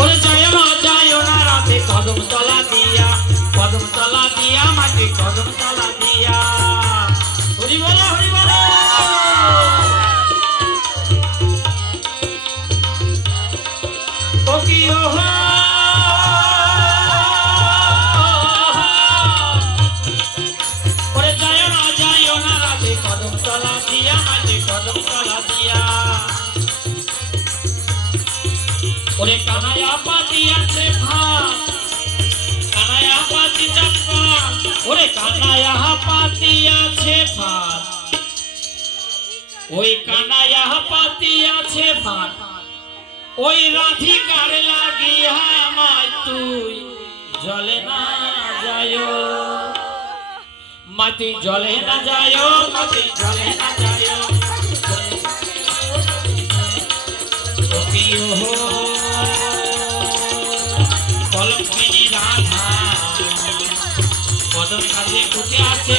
ওরে যায় না রাতে কদম তলা দিয়া মাটি কদম তলা দিয়া হরি বলো ও কি ওহো ওরে যায় না রাতে কদম তলা দিয়া মাটি কদম তলা দিয়া ওরে কানায়া পাতিয়াছে ভাত কানায়া পাতিয়া ভাত ওরে কানায়া পাতিয়াছে ভাত ওই কানায়া পাতিয়াছে ভাত ওই রাধিকার লাগিয়া আমায় তুই জলে না যায় মাটি জলে না যায় মাটি জলে না যায় কলঙ্কিনী রাধা কদম কাছে উঠে আছে।